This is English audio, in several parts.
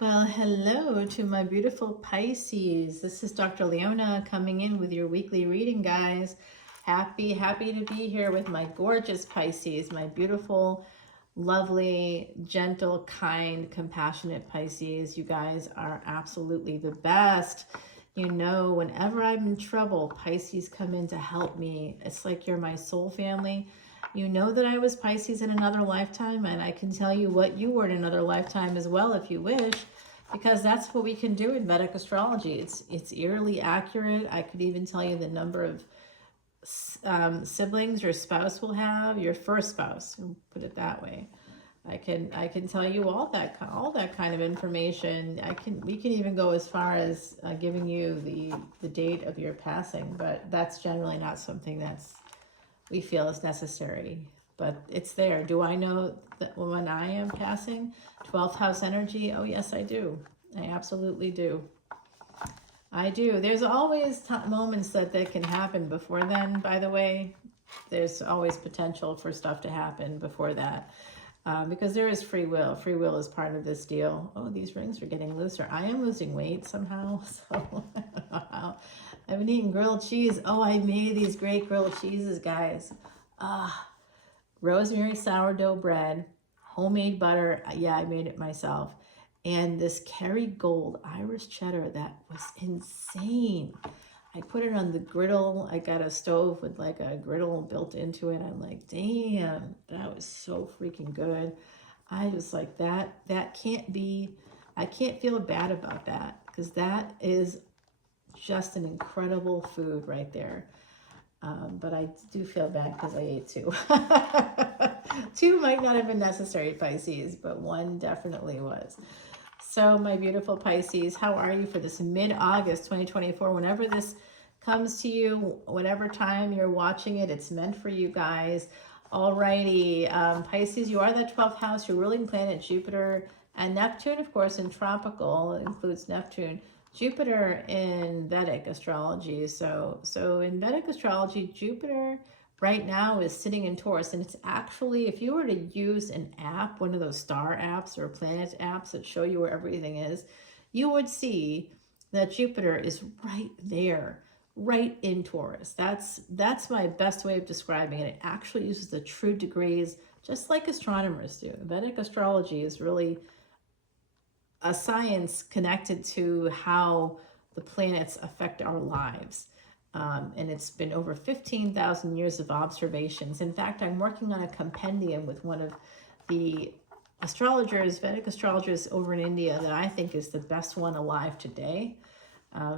Well, hello to my beautiful Pisces. This is Dr. Leona coming in with your weekly reading, guys. Happy to be here with my gorgeous Pisces, my beautiful, lovely, gentle, kind, compassionate Pisces. You guys are absolutely the best. You know, whenever I'm in trouble, Pisces come in to help me. It's like you're my soul family. You know that I was Pisces in another lifetime, and I can tell you what you were in another lifetime as well if you wish, because that's what we can do in Vedic astrology. It's eerily accurate. I could even tell you the number of siblings your spouse will have, your first spouse, put it that way. I can tell you all that kind of information. We can even go as far as giving you the date of your passing, but that's generally not something that's we feel is necessary. But it's there. Do I know that when I am passing 12th house energy? Oh yes, I do. I absolutely do. I do. There's always moments that can happen before then, by the way. There's always potential for stuff to happen before that. Because there is free will. Free will is part of this deal. Oh, these rings are getting looser. I am losing weight somehow. So I've been eating grilled cheese. Oh, I made these great grilled cheeses, guys. Rosemary sourdough bread, homemade butter. Yeah, I made it myself. And this Kerrygold Irish cheddar that was insane. I put it on the griddle. I got a stove with like a griddle built into it. I'm like, damn, that was so freaking good. I was like, that can't be, I can't feel bad about that, because that is just an incredible food right there. But I do feel bad because I ate two. Two might not have been necessary, Pisces, but one definitely was. So, my beautiful Pisces, how are you for this mid-August 2024? Whenever this comes to you, whatever time you're watching it, it's meant for you guys. Alrighty, Pisces, you are that 12th house. Your ruling planet, Jupiter, and Neptune, of course, in tropical, includes Neptune. Jupiter in Vedic astrology. So in Vedic astrology, Jupiter right now is sitting in Taurus, and it's actually, if you were to use an app, one of those star apps or planet apps that show you where everything is, you would see that Jupiter is right there, right in Taurus. That's my best way of describing it. It actually uses the true degrees, just like astronomers do. Vedic astrology is really a science connected to how the planets affect our lives. And it's been over 15,000 years of observations. In fact, I'm working on a compendium with one of the astrologers, Vedic astrologers over in India, that I think is the best one alive today.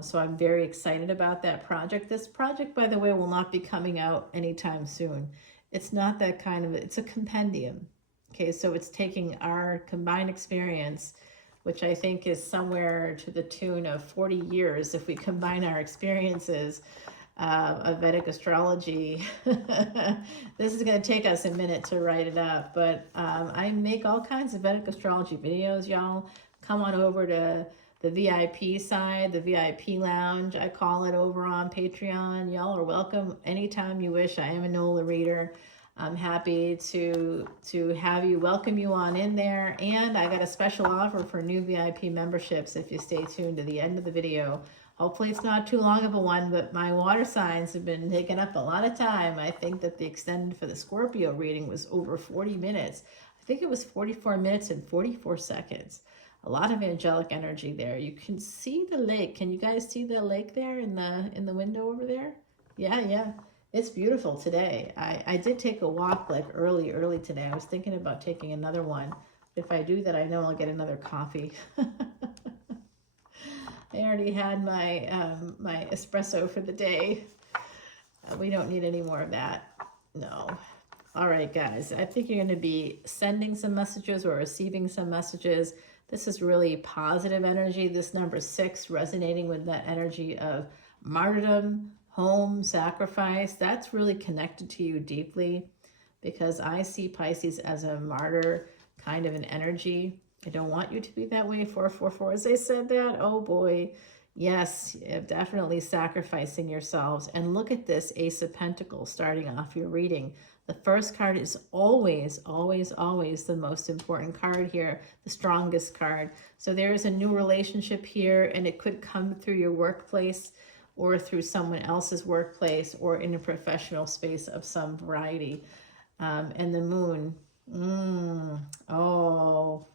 So I'm very excited about that project. This project, by the way, will not be coming out anytime soon. It's not that kind of, it's a compendium. Okay, so it's taking our combined experience, which I think is somewhere to the tune of 40 years if we combine our experiences of Vedic astrology. This is going to take us a minute to write it up, but I make all kinds of Vedic astrology videos, y'all. Come on over to the VIP side, the VIP lounge, I call it, over on Patreon. Y'all are welcome anytime you wish. I am a NOLA reader. I'm happy to have you, welcome you on in there. And I got a special offer for new VIP memberships if you stay tuned to the end of the video. Hopefully it's not too long of a one, but my water signs have been taking up a lot of time. I think that the extended for the Scorpio reading was over 40 minutes. I think it was 44 minutes and 44 seconds. A lot of angelic energy there. You can see the lake. Can you guys see the lake there in the window over there? Yeah. It's beautiful today. I did take a walk like early today. I was thinking about taking another one. If I do that, I know I'll get another coffee. I already had my my espresso for the day. We don't need any more of that. No. All right, guys. I think you're going to be sending some messages or receiving some messages. This is really positive energy. This number 6 resonating with that energy of martyrdom, home, sacrifice. That's really connected to you deeply, because I see Pisces as a martyr kind of an energy. I don't want you to be that way. 444, as I said that. Oh boy. Yes, definitely sacrificing yourselves. And look at this Ace of Pentacles starting off your reading. The first card is always, always, always the most important card here, the strongest card. So there is a new relationship here, and it could come through your workplace or through someone else's workplace or in a professional space of some variety. And the moon, oh,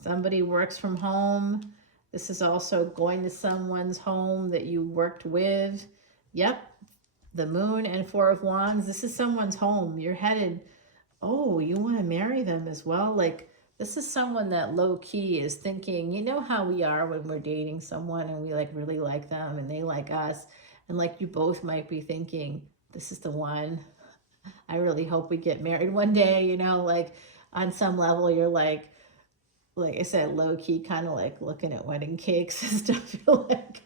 somebody works from home. This is also going to someone's home that you worked with. Yep, the moon and Four of Wands. This is someone's home. You're headed, oh, you want to marry them as well? Like, this is someone that low-key is thinking, you know how we are when we're dating someone and we like really like them and they like us. And like you both might be thinking, this is the one. I really hope we get married one day, you know, like on some level you're like I said, low key, kind of like looking at wedding cakes and stuff. You're like,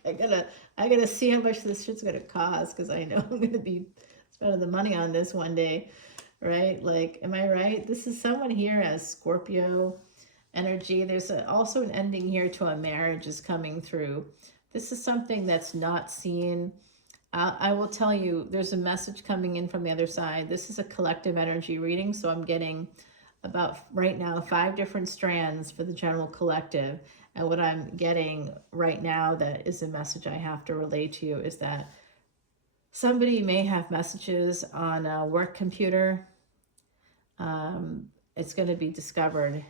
I gotta see how much this shit's gonna cost because I know I'm gonna be spending the money on this one day, right? Like, am I right? This is someone here as Scorpio energy. There's also an ending here to a marriage is coming through. This is something that's not seen. I will tell you, there's a message coming in from the other side. This is a collective energy reading, so I'm getting about right now 5 different strands for the general collective. And what I'm getting right now that is a message I have to relay to you is that somebody may have messages on a work computer. It's going to be discovered.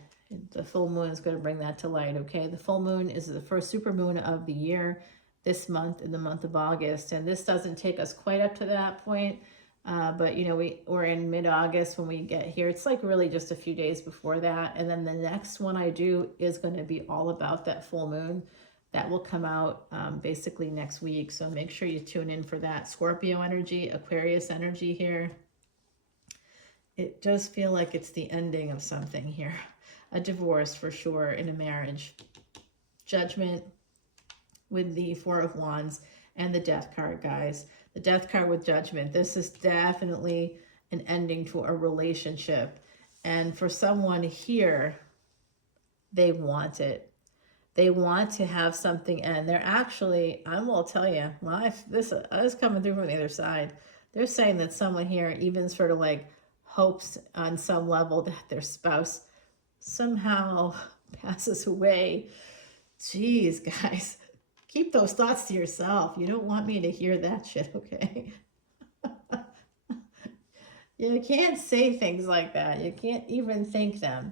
The full moon is going to bring that to light, okay? The full moon is the first super moon of the year this month, in the month of August. And this doesn't take us quite up to that point. But you know, we're in mid-August when we get here. It's like really just a few days before that. And then the next one I do is going to be all about that full moon. That will come out basically next week. So make sure you tune in for that. Scorpio energy, Aquarius energy here. It does feel like it's the ending of something here. A divorce for sure in a marriage. Judgment with the Four of Wands and the Death card, guys. The Death card with Judgment. This is definitely an ending to a relationship. And for someone here, they want it. They want to have something end. They're actually, I will tell you, I was coming through from the other side. They're saying that someone here even sort of like hopes on some level that their spouse somehow passes away. Jeez, guys. Keep those thoughts to yourself. You don't want me to hear that shit, okay? You can't say things like that. You can't even think them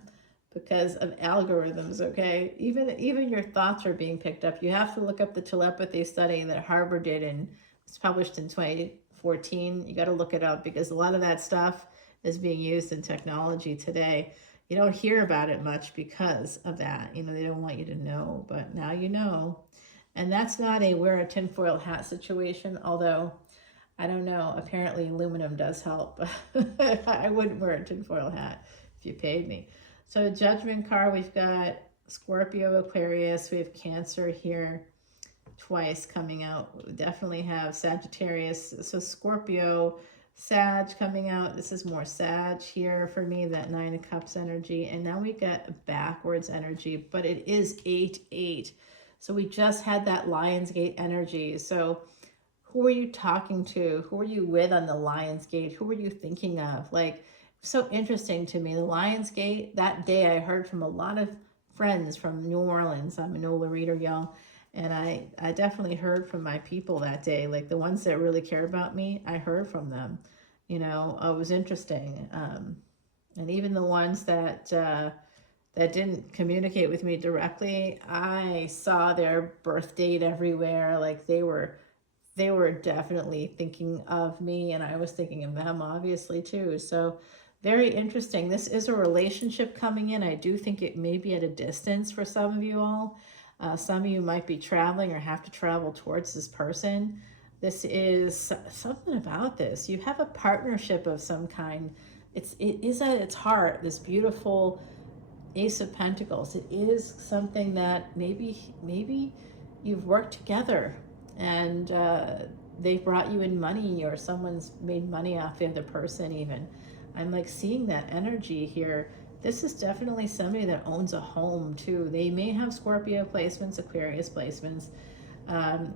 because of algorithms, okay? Even your thoughts are being picked up. You have to look up the telepathy study that Harvard did, and it's published in 2014. You got to look it up because a lot of that stuff is being used in technology today. You don't hear about it much because of that. You know, they don't want you to know, but now you know. And that's not a wear a tinfoil hat situation, although, I don't know, apparently aluminum does help. I wouldn't wear a tinfoil hat if you paid me. So Judgment card, we've got Scorpio, Aquarius, we have Cancer here twice coming out. We definitely have Sagittarius. So Scorpio, Sag coming out. This is more Sag here for me, that 9 of Cups energy. And now we got backwards energy, but it is 8-8. So we just had that Lionsgate energy. So who are you talking to? Who are you with on the Lionsgate? Who are you thinking of? Like, so interesting to me. The Lionsgate, that day I heard from a lot of friends from New Orleans. I'm an Ola Reader, y'all. And I definitely heard from my people that day. Like the ones that really care about me, I heard from them. You know, it was interesting. And even the ones that didn't communicate with me directly, I saw their birth date everywhere. Like they were definitely thinking of me, and I was thinking of them obviously too. So very interesting. This is a relationship coming in. I do think it may be at a distance for some of you all. Some of you might be traveling or have to travel towards this person. This is something about this. You have a partnership of some kind. It is at its heart, this beautiful Ace of Pentacles. It is something that maybe you've worked together and they brought you in money, or someone's made money off the other person even. I'm like seeing that energy here. This is definitely somebody that owns a home too. They may have Scorpio placements, Aquarius placements.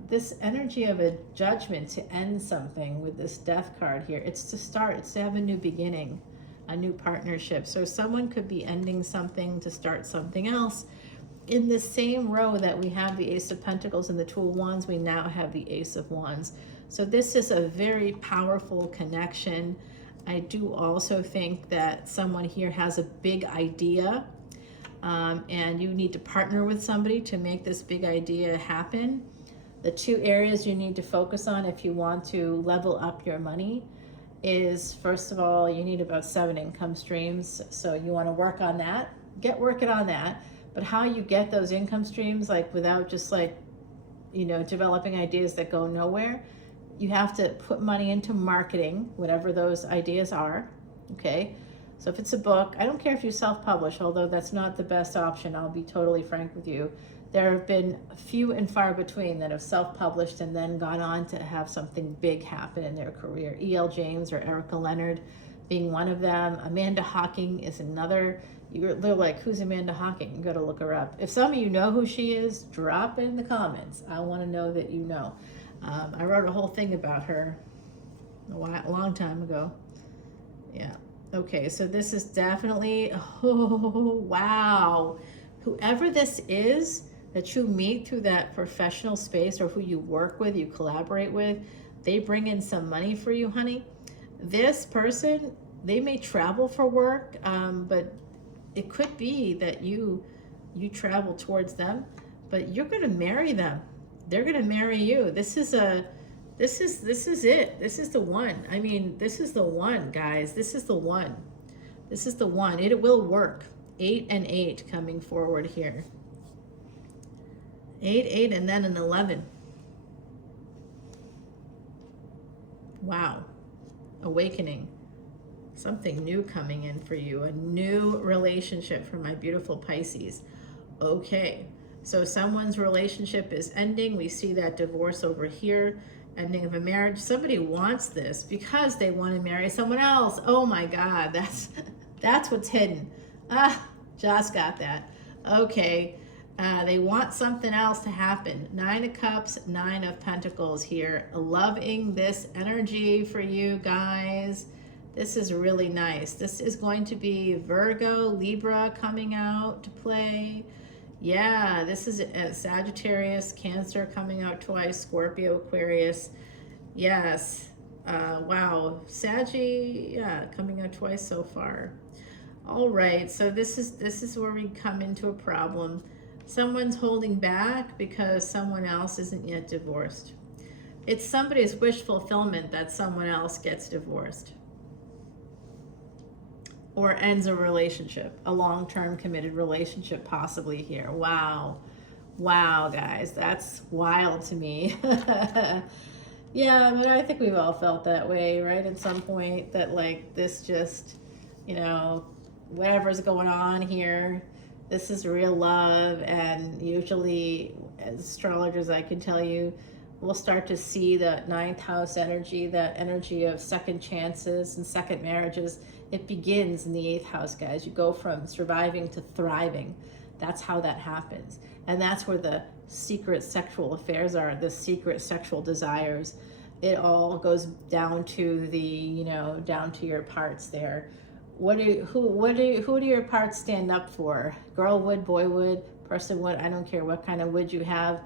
This energy of a judgment to end something with this death card here. It's to start, it's to have a new beginning, a new partnership. So someone could be ending something to start something else. In the same row that we have the Ace of Pentacles and the Two of Wands, we now have the Ace of Wands. So this is a very powerful connection. I do also think that someone here has a big idea, and you need to partner with somebody to make this big idea happen. The two areas you need to focus on if you want to level up your money is, first of all, you need about 7 income streams. So you want to work on that, get working on that. But how you get those income streams, like without just like, you know, developing ideas that go nowhere, you have to put money into marketing, whatever those ideas are, okay? So if it's a book, I don't care if you self-publish, although that's not the best option, I'll be totally frank with you. There have been few and far between that have self-published and then gone on to have something big happen in their career. E.L. James or Erica Leonard being one of them. Amanda Hawking is another. They're like, who's Amanda Hawking? You gotta look her up. If some of you know who she is, drop it in the comments. I wanna know that you know. I wrote a whole thing about her a long time ago. Yeah. Okay, so this is definitely, oh, wow. Whoever this is that you meet through that professional space, or who you work with, you collaborate with, they bring in some money for you, honey. This person, they may travel for work, but it could be that you travel towards them, but you're going to marry them. They're going to marry you. This is it. This is the one. I mean, this is the one, guys. This is the one. This is the one. It will work. 8 and 8 coming forward here. 8, 8, and then an 11. Wow. Awakening. Something new coming in for you. A new relationship for my beautiful Pisces. Okay. So someone's relationship is ending. We see that divorce over here. Ending of a marriage. Somebody wants this because they want to marry someone else. Oh my God. That's what's hidden. Just got that. Okay. They want something else to happen. 9 of Cups, 9 of Pentacles here. Loving this energy for you guys. This is really nice. This is going to be Virgo, Libra coming out to play. Yeah, this is Sagittarius, Cancer coming out twice, Scorpio, Aquarius. Yes. Wow. Saggy, yeah, coming out twice so far. All right. So this is where we come into a problem. Someone's holding back because someone else isn't yet divorced. It's somebody's wish fulfillment that someone else gets divorced or ends a relationship, a long-term committed relationship possibly here. Wow. Wow, guys, that's wild to me. Yeah, but I think we've all felt that way, right? At some point that like this just, you know, whatever's going on here, this is real love. And usually as astrologers, I can tell you, we'll start to see the 9th house energy, that energy of second chances and second marriages. It begins in the 8th house, guys. You go from surviving to thriving. That's how that happens. And that's where the secret sexual affairs are, the secret sexual desires. It all goes down to the, you know, down to your parts there. Who do your parts stand up for? Girl wood, boy wood, person wood, I don't care what kind of wood you have.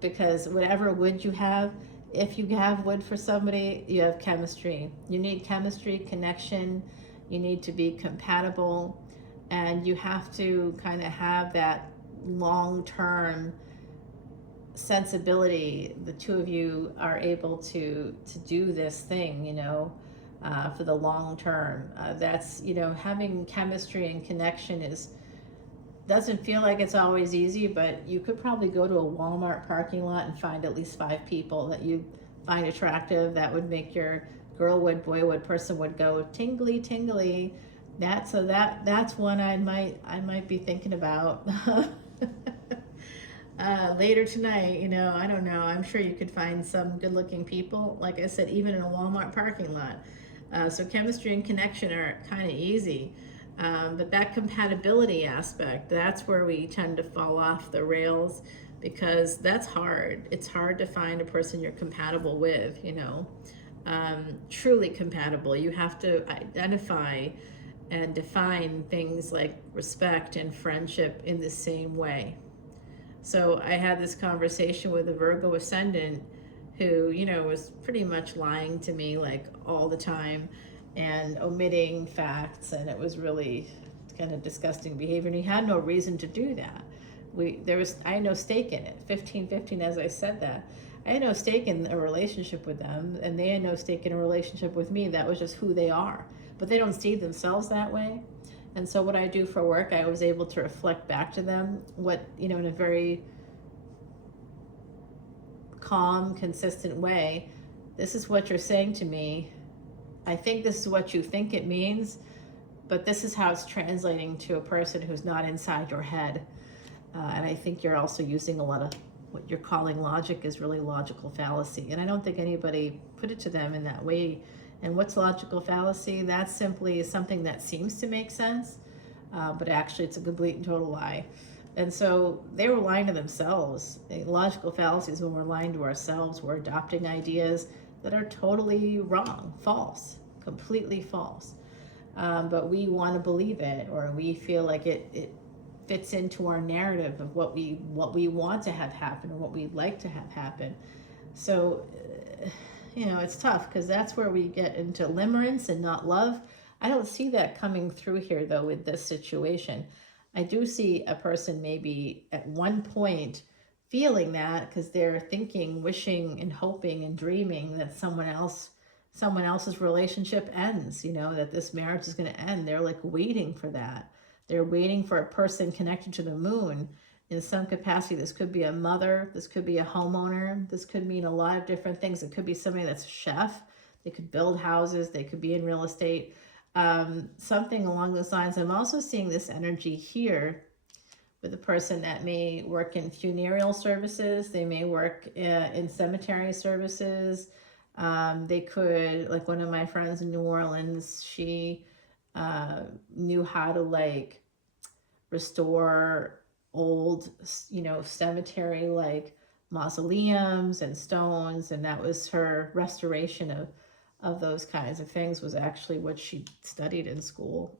Because whatever wood you have, if you have wood for somebody, you have chemistry. You need chemistry, connection. You need to be compatible. And you have to kind of have that long-term sensibility. The two of you are able to do this thing, you know, for the long term. That's, you know, having chemistry and connection doesn't feel like it's always easy, but you could probably go to a Walmart parking lot and find at least 5 people that you find attractive that would make your girl wood, boy wood, person would go tingly, tingly. That's one I might be thinking about later tonight. You know, I don't know. I'm sure you could find some good-looking people. Like I said, even in a Walmart parking lot. So chemistry and connection are kind of easy. But that compatibility aspect, that's where we tend to fall off the rails, because that's hard. It's hard to find a person you're compatible with, you know, truly compatible. You have to identify and define things like respect and friendship in the same way. So I had this conversation with a Virgo Ascendant who, you know, was pretty much lying to me like all the time and omitting facts, and it was really kind of disgusting behavior, and he had no reason to do that. I had no stake in it. 15-15, as I said that. I had no stake in a relationship with them, and they had no stake in a relationship with me. That was just who they are. But they don't see themselves that way. And so what I do for work, I was able to reflect back to them what, you know, in a very calm, consistent way. This is what you're saying to me. I think this is what you think it means, but this is how it's translating to a person who's not inside your head. And I think you're also using a lot of what you're calling logic is really logical fallacy. And I don't think anybody put it to them in that way. And what's logical fallacy? That's simply something that seems to make sense, but actually it's a complete and total lie. And so they were lying to themselves. Logical fallacy is when we're lying to ourselves. We're adopting ideas that are totally wrong, false, completely false. But we want to believe it, or we feel like it fits into our narrative of what we want to have happen, or what we'd like to have happen. So, you know, it's tough, because that's where we get into limerence and not love. I don't see that coming through here, though, with this situation. I do see a person maybe at one point feeling that, because they're thinking, wishing, and hoping and dreaming that someone else's relationship ends, you know, that this marriage is going to end. They're like waiting for that. They're waiting for a person connected to the moon in some capacity. This could be a mother. This could be a homeowner. This could mean a lot of different things. It could be somebody that's a chef. They could build houses. They could be in real estate. Something along those lines. I'm also seeing this energy here with a person that may work in funereal services. They may work in cemetery services. They could, like one of my friends in New Orleans, she knew how to like restore old, you know, cemetery like mausoleums and stones, and that was her restoration of those kinds of things, was actually what she studied in school.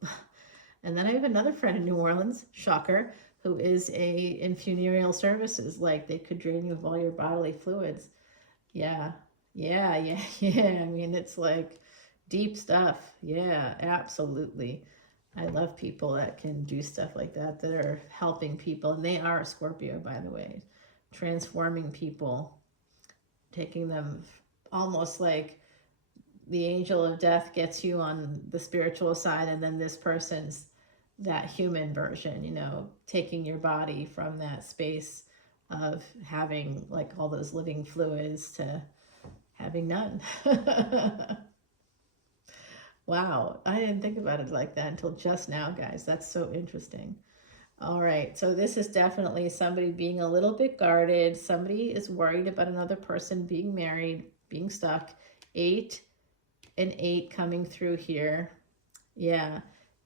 And then I have another friend in New Orleans, shocker, who is in funereal services. Like they could drain you of all your bodily fluids. Yeah. I mean, it's like deep stuff. Yeah, absolutely. I love people that can do stuff like that are helping people. And they are a Scorpio, by the way. Transforming people, taking them almost like the angel of death gets you on the spiritual side, and then this person's that human version, you know, taking your body from that space of having like all those living fluids to having none. Wow, I didn't think about it like that until just now, guys. That's so interesting. All right, so this is definitely somebody being a little bit guarded. Somebody is worried about another person being married, being stuck. 8 and 8 coming through here. Yeah,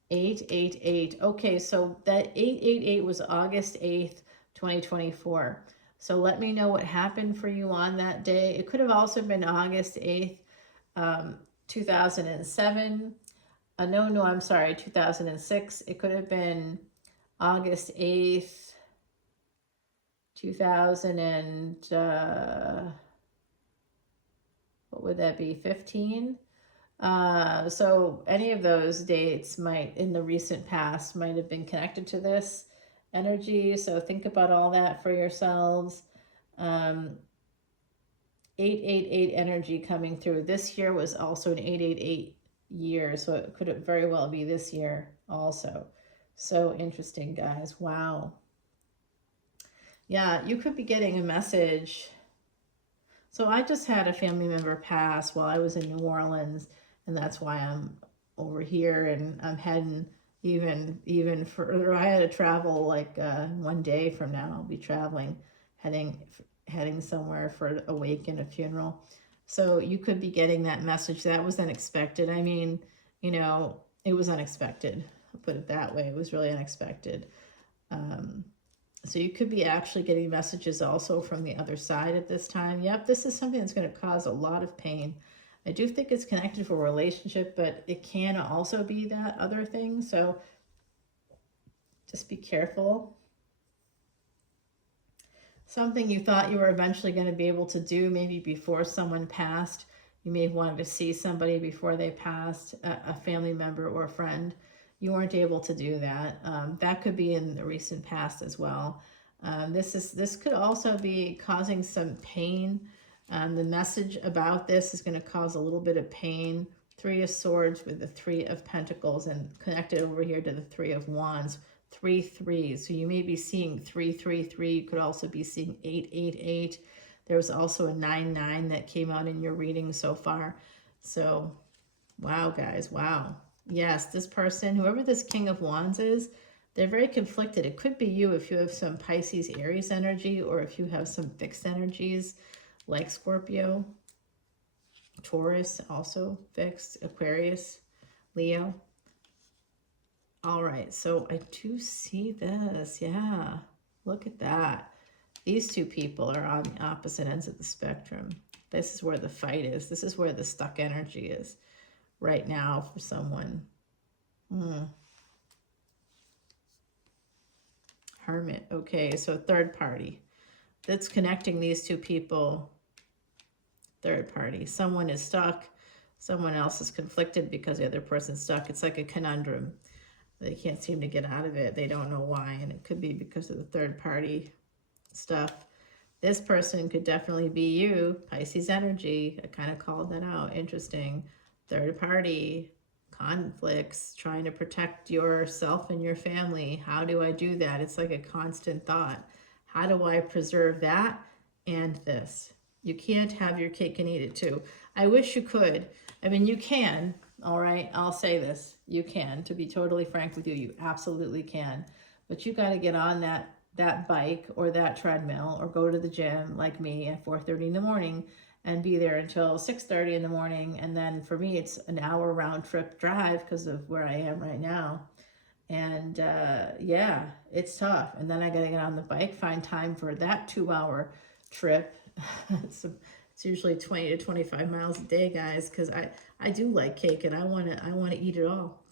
888. Okay, so that 888 was August 8th, 2024. So let me know what happened for you on that day. It could have also been August 8th, 2007. No, I'm sorry, 2006. It could have been August 8th, 2000 and, what would that be, 15? So any of those dates might, in the recent past, might have been connected to this energy. So think about all that for yourselves. 888 energy coming through. This year was also an 888 year, so it could very well be this year also. So interesting, guys. Wow. Yeah, you could be getting a message. So I just had a family member pass while I was in New Orleans, and that's why I'm over here, and I'm heading even further. I had to travel like one day from now. I'll be traveling, heading somewhere for a wake and a funeral. So you could be getting that message. That was unexpected. I mean, you know, it was unexpected. I'll put it that way. It was really unexpected. So you could be actually getting messages also from the other side at this time. Yep, this is something that's going to cause a lot of pain. I do think it's connected to a relationship, but it can also be that other thing. So just be careful. Something you thought you were eventually going to be able to do maybe before someone passed. You may have wanted to see somebody before they passed, a family member or a friend. You weren't able to do that. That could be in the recent past as well. This could also be causing some pain. The message about this is going to cause a little bit of pain. 3 of Swords with the 3 of Pentacles and connected over here to the 3 of Wands. 3 3s. So you may be seeing 3 3 3. You could also be seeing 8 8 8. There was also a 9 9 that came out in your reading so far. So, wow, guys, wow. Yes, this person, whoever this King of Wands is, they're very conflicted. It could be you if you have some Pisces, Aries energy, or if you have some fixed energies like Scorpio, Taurus, also fixed, Aquarius, Leo. All right, so I do see this. Yeah, look at that. These two people are on the opposite ends of the spectrum. This is where the fight is. This is where the stuck energy is right now for someone. Hermit. Okay, so third party. That's connecting these two people. Third party. Someone is stuck. Someone else is conflicted because the other person's stuck. It's like a conundrum. They can't seem to get out of it. They don't know why, and it could be because of the third party stuff. This person could definitely be you, Pisces energy. I kind of called that out. Interesting. Third party, conflicts, trying to protect yourself and your family. How do I do that? It's like a constant thought. How do I preserve that and this? You can't have your cake and eat it too. I wish you could. I mean, you can, all right? I'll say this. You can. To be totally frank with you, you absolutely can. But you got to get on that bike or that treadmill or go to the gym like me at 4:30 in the morning and be there until 6:30 in the morning. And then for me, it's an hour round trip drive because of where I am right now. And yeah, it's tough. And then I got to get on the bike, find time for that 2-hour trip. It's usually 20 to 25 miles a day, guys, because I do like cake and I want to eat it all.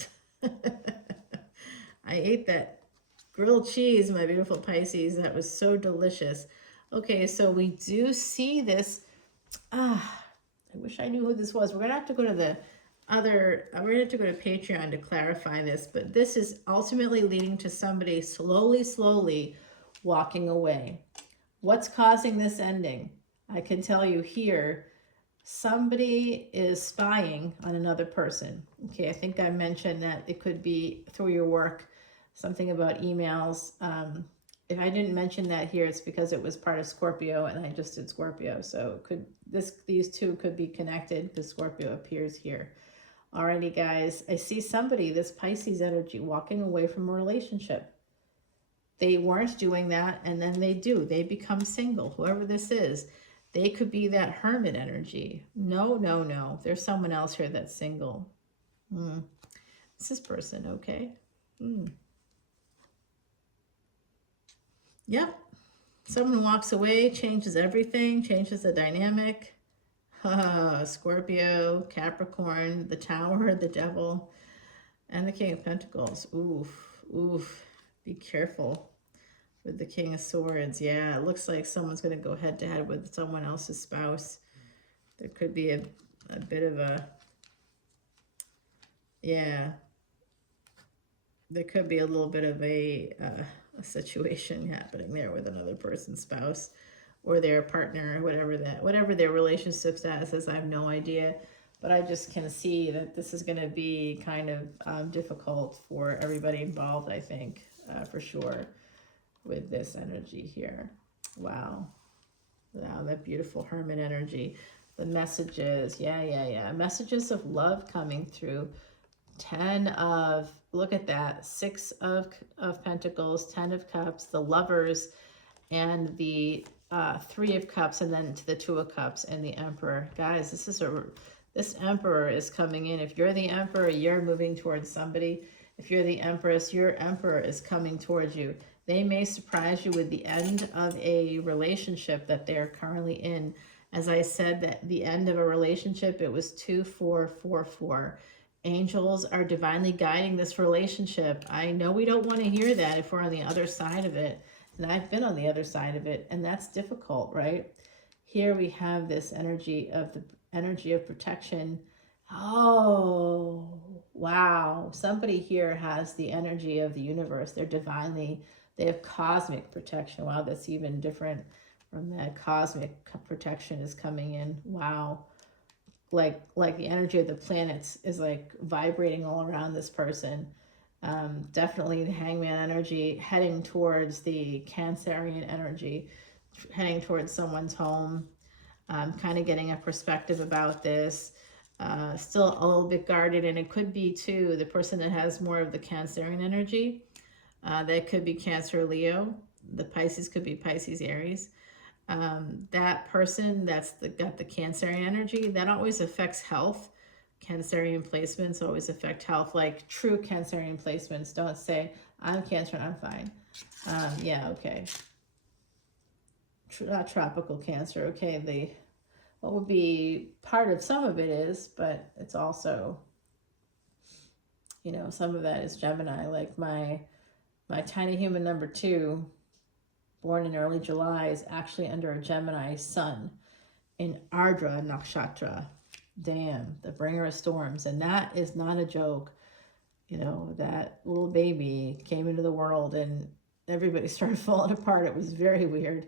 I ate that grilled cheese, my beautiful Pisces. That was so delicious. Okay, so we do see this. I wish I knew who this was. We're going to have to go to the other, we're going to have to go to Patreon to clarify this, but this is ultimately leading to somebody slowly walking away. What's causing this ending? I can tell you here, somebody is spying on another person. Okay, I think I mentioned that it could be through your work, something about emails. If I didn't mention that here, it's because it was part of Scorpio and I just did Scorpio. So these two could be connected because Scorpio appears here. Alrighty, guys, I see somebody, this Pisces energy, walking away from a relationship. They weren't doing that, and then they do. They become single, whoever this is. They could be that hermit energy. No. There's someone else here that's single. It's this person, okay? Yep. Someone walks away, changes everything, changes the dynamic. Scorpio, Capricorn, the Tower, the Devil, and the King of Pentacles. Oof. Be careful with the King of Swords. Yeah, it looks like someone's going to go head-to-head with someone else's spouse. There could be a bit of a... Yeah. There could be a little bit of a situation happening there with another person's spouse or their partner, whatever their relationship status is. I have no idea, but I just can see that this is going to be kind of difficult for everybody involved, I think, for sure, with this energy here. Wow, that beautiful hermit energy. The messages, yeah. Messages of love coming through. 10 of, look at that, 6 of Pentacles, 10 of Cups, the Lovers, and the 3 of Cups, and then to the 2 of Cups and the Emperor. Guys, this Emperor is coming in. If you're the Emperor, you're moving towards somebody. If you're the Empress, your Emperor is coming towards you. They may surprise you with the end of a relationship that they're currently in. As I said, that the end of a relationship, it was 2444. Angels are divinely guiding this relationship. I know we don't want to hear that if we're on the other side of it. And I've been on the other side of it, and that's difficult, right? Here we have this energy of protection. Oh, wow. Somebody here has the energy of the universe. They have cosmic protection. Wow, that's even different from that. Cosmic protection is coming in. Wow. Like the energy of the planets is like vibrating all around this person. Definitely the Hangman energy heading towards the Cancerian energy, heading towards someone's home. Kind of getting a perspective about this. Still a little bit guarded, and it could be too the person that has more of the Cancerian energy. That could be Cancer, Leo. The Pisces could be Pisces, Aries. That person that's got the Cancerian energy, that always affects health. Cancerian placements always affect health, like true Cancerian placements. Don't say, I'm Cancer and I'm fine. Yeah, okay. Not tropical Cancer, okay. What would be part of some of it is, but it's also, you know, some of that is Gemini. Like my tiny human number 2, born in early July, is actually under a Gemini sun in Ardra Nakshatra. Damn, the bringer of storms. And that is not a joke. You know, that little baby came into the world and everybody started falling apart. It was very weird.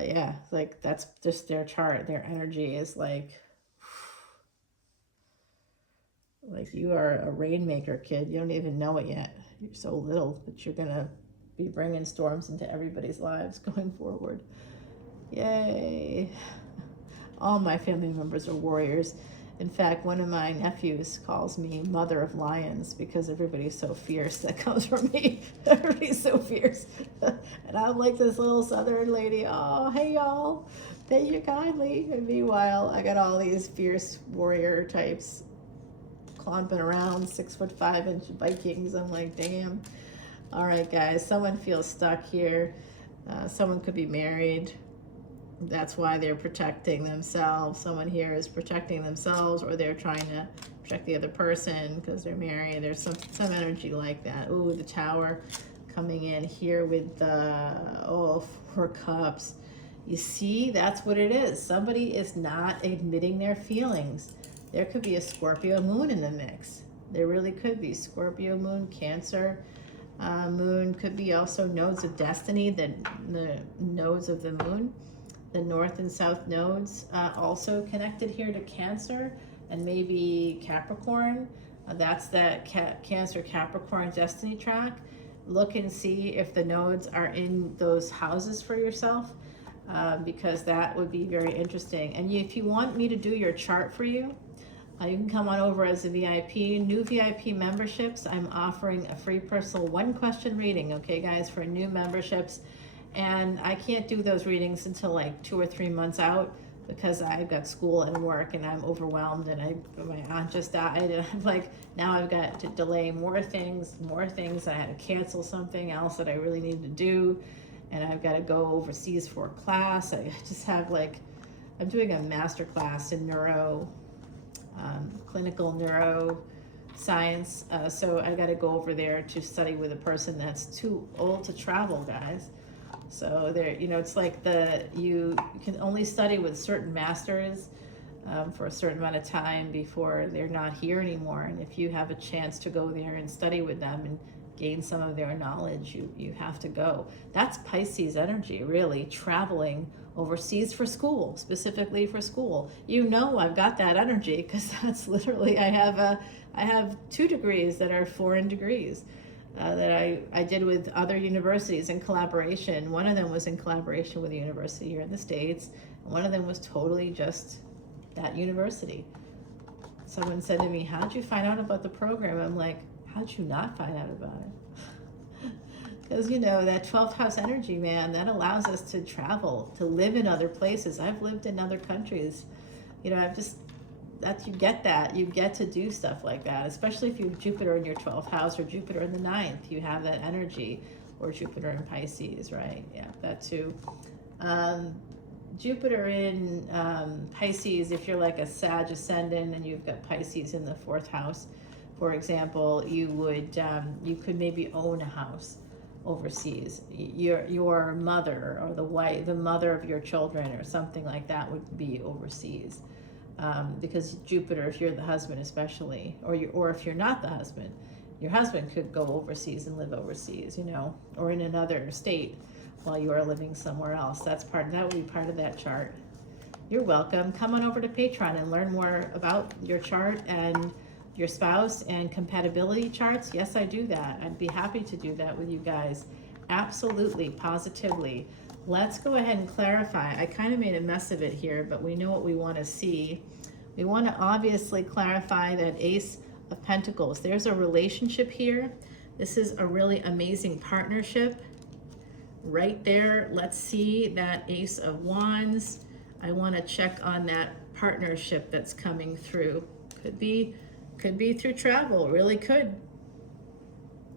Yeah, like that's just their chart. Their energy is like you are a rainmaker, kid. You don't even know it yet. You're so little, but you're gonna be bringing storms into everybody's lives going forward. Yay. All my family members are warriors. In fact, one of my nephews calls me Mother of Lions because everybody's so fierce. That comes from me. Everybody's so fierce. And I'm like this little southern lady. Oh, hey, y'all. Thank you kindly. And meanwhile, I got all these fierce warrior types clomping around, 6'5" Vikings. I'm like, damn. All right, guys. Someone feels stuck here. Someone could be married. That's why they're protecting themselves. Someone here is protecting themselves, or they're trying to protect the other person because they're married. There's some energy like that. Ooh, the Tower coming in here with the 4 Cups. You see, that's what it is. Somebody is not admitting their feelings. There could be a Scorpio moon in the mix. There really could be. Scorpio moon, Cancer moon. Could be also nodes of destiny, the nodes of the moon. The north and south nodes also connected here to Cancer and maybe Capricorn. That's that Cancer Capricorn destiny track. Look and see if the nodes are in those houses for yourself, because that would be very interesting. And if you want me to do your chart for you, you can come on over as a VIP. New VIP memberships, I'm offering a free personal 1-question reading, okay guys, for new memberships. And I can't do those readings until like 2 or 3 months out because I've got school and work and I'm overwhelmed, and my aunt just died, and I'm like, now I've got to delay more things. I had to cancel something else that I really needed to do, and I've got to go overseas for a class. I just have I'm doing a master class in clinical neuroscience, so I got to go over there to study with a person that's too old to travel, guys. So there, it's like you can only study with certain masters for a certain amount of time before they're not here anymore. And if you have a chance to go there and study with them and gain some of their knowledge, you have to go. That's Pisces energy, really, traveling overseas for school, specifically for school. I've got that energy because that's literally, I have 2 degrees that are foreign degrees. That I did with other universities in collaboration. One of them was in collaboration with a university here in the States. And one of them was totally just that university. Someone said to me, how'd you find out about the program? I'm like, how'd you not find out about it? Because, that 12th house energy, man, that allows us to travel, to live in other places. I've lived in other countries. I've just you get that. You get to do stuff like that, especially if you have Jupiter in your 12th house or Jupiter in the 9th. You have that energy, or Jupiter in Pisces, right? Yeah, that too. Jupiter in Pisces, if you're like a Sag ascendant and you've got Pisces in the 4th house, for example, you could maybe own a house overseas. Your mother, or the mother of your children or something like that, would be overseas. Because Jupiter, if you're the husband especially, or if you're not the husband, your husband could go overseas and live overseas, you know, or in another state while you are living somewhere else. That would be part of that chart. You're welcome. Come on over to Patreon and learn more about your chart and your spouse and compatibility charts. Yes, I do that. I'd be happy to do that with you guys. Absolutely, positively. Let's go ahead and clarify. I kind of made a mess of it here, but we know what we want to see. We want to obviously clarify that Ace of Pentacles. There's a relationship here. This is a really amazing partnership. Right there, let's see that Ace of Wands. I want to check on that partnership that's coming through. Could be through travel, really could.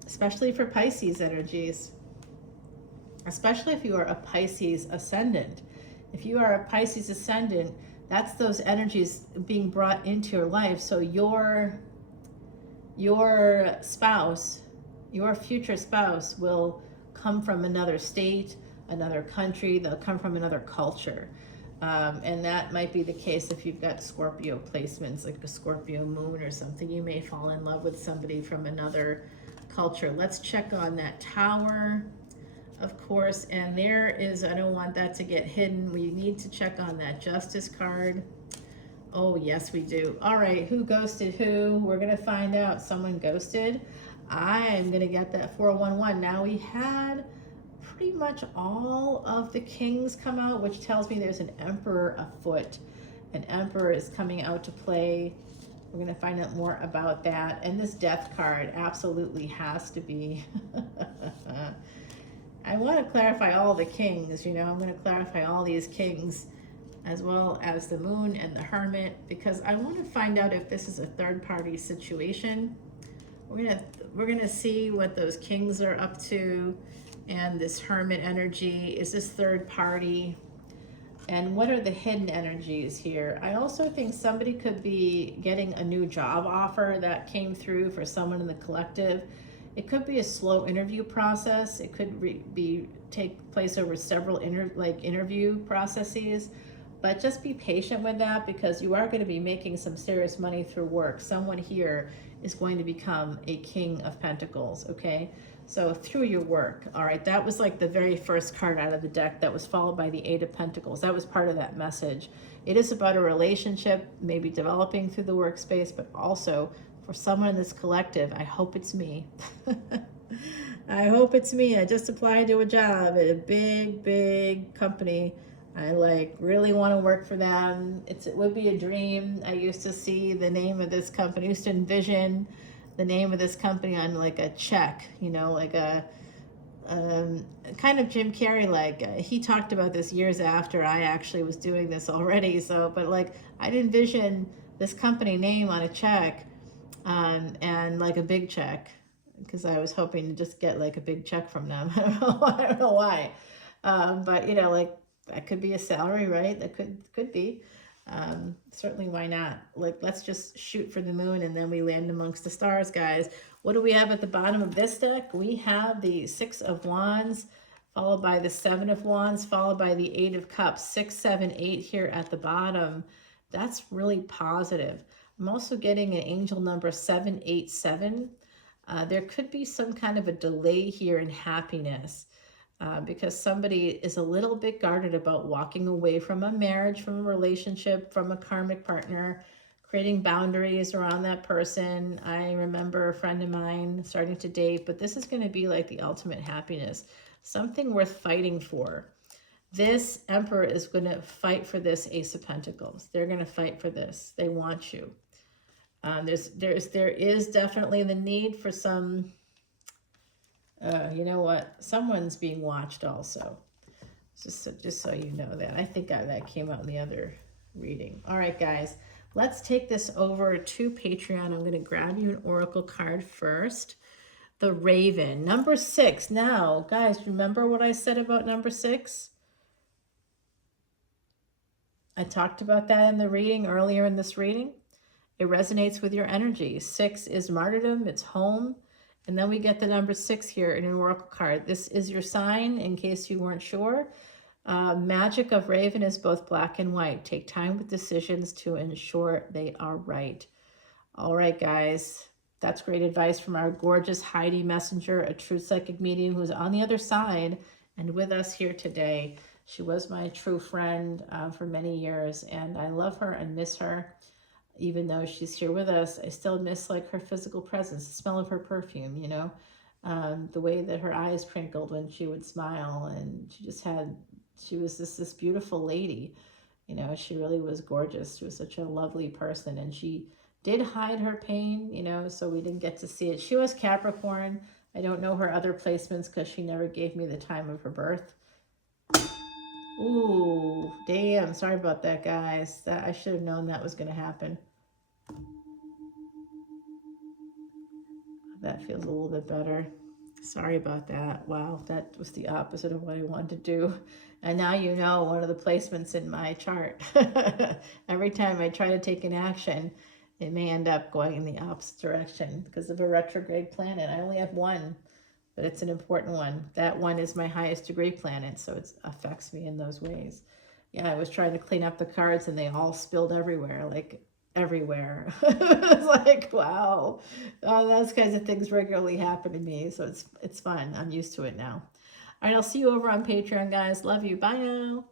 Especially for Pisces energies. Especially if you are a Pisces ascendant. If you are a Pisces ascendant, that's those energies being brought into your life. So your spouse, your future spouse, will come from another state, another country. They'll come from another culture. And that might be the case if you've got Scorpio placements, like a Scorpio moon or something. You may fall in love with somebody from another culture. Let's check on that Tower, of course. And there is, I don't want that to get hidden. We need to check on that Justice card. Oh, yes, we do. All right, who ghosted who? We're going to find out. Someone ghosted. I am going to get that 411. Now, we had pretty much all of the kings come out, which tells me there's an emperor afoot. An emperor is coming out to play. We're going to find out more about that. And this death card absolutely has to be. I want to clarify all the kings, you know. I'm going to clarify all these kings, as well as the moon and the hermit, because I want to find out if this is a third-party situation. We're gonna see what those kings are up to, and this hermit energy. Is this third party? And what are the hidden energies here? I also think somebody could be getting a new job offer that came through for someone in the collective. It could be a slow interview process. It could take place over several interview processes. But just be patient with that, because you are going to be making some serious money through work. Someone here is going to become a King of Pentacles, okay? So through your work, all right? That was like the very first card out of the deck that was followed by the Eight of Pentacles. That was part of that message. It is about a relationship, maybe developing through the workspace, but also for someone in this collective, I hope it's me. I hope it's me. I just applied to a job at a big, big company. I really want to work for them. It would be a dream. I used to see the name of this company, I used to envision the name of this company on like a check, you know, like a kind of Jim Carrey, he talked about this years after I actually was doing this already. So, but like I'd envision this company name on a check, and like a big check, because I was hoping to just get like a big check from them. I don't know why. But you know, like, that could be a salary, right? That could be. Certainly, why not? Like, let's just shoot for the moon and then we land amongst the stars, guys. What do we have at the bottom of this deck? We have the Six of Wands, followed by the Seven of Wands, followed by the Eight of Cups. 6, 7, 8 here at the bottom. That's really positive. I'm also getting an angel number 787. There could be some kind of a delay here in happiness. Because somebody is a little bit guarded about walking away from a marriage, from a relationship, from a karmic partner, creating boundaries around that person. I remember a friend of mine starting to date, but this is going to be like the ultimate happiness, something worth fighting for. This Emperor is going to fight for this Ace of Pentacles. They're going to fight for this. They want you. There is definitely the need for some... you know what? Someone's being watched also. Just so you know that. I think that came out in the other reading. All right, guys. Let's take this over to Patreon. I'm going to grab you an oracle card first. The Raven, number 6. Now, guys, remember what I said about number 6? I talked about that in the reading earlier in this reading. It resonates with your energy. 6 is martyrdom, it's home. And then we get the number 6 here in an oracle card. This is your sign, in case you weren't sure. Magic of Raven is both black and white. Take time with decisions to ensure they are right. All right, guys. That's great advice from our gorgeous Heidi Messenger, a true psychic medium who's on the other side and with us here today. She was my true friend for many years, and I love her and miss her. Even though she's here with us, I still miss like her physical presence, the smell of her perfume, you know, the way that her eyes twinkled when she would smile, and she was this beautiful lady. You know, she really was gorgeous. She was such a lovely person, and she did hide her pain, you know, so we didn't get to see it. She was Capricorn. I don't know her other placements because she never gave me the time of her birth. Ooh, damn. Sorry about that, guys. I should have known that was going to happen. That feels a little bit better. Sorry about that. Wow, that was the opposite of what I wanted to do. And now you know one of the placements in my chart. Every time I try to take an action, it may end up going in the opposite direction because of a retrograde planet. I only have one, but it's an important one. That one is my highest degree planet, so it affects me in those ways. Yeah, I was trying to clean up the cards and they all spilled everywhere, like everywhere. It's like, wow, those kinds of things regularly happen to me, so it's fun. I'm used to it now. All right, I'll see you over on Patreon, guys. Love you. Bye now.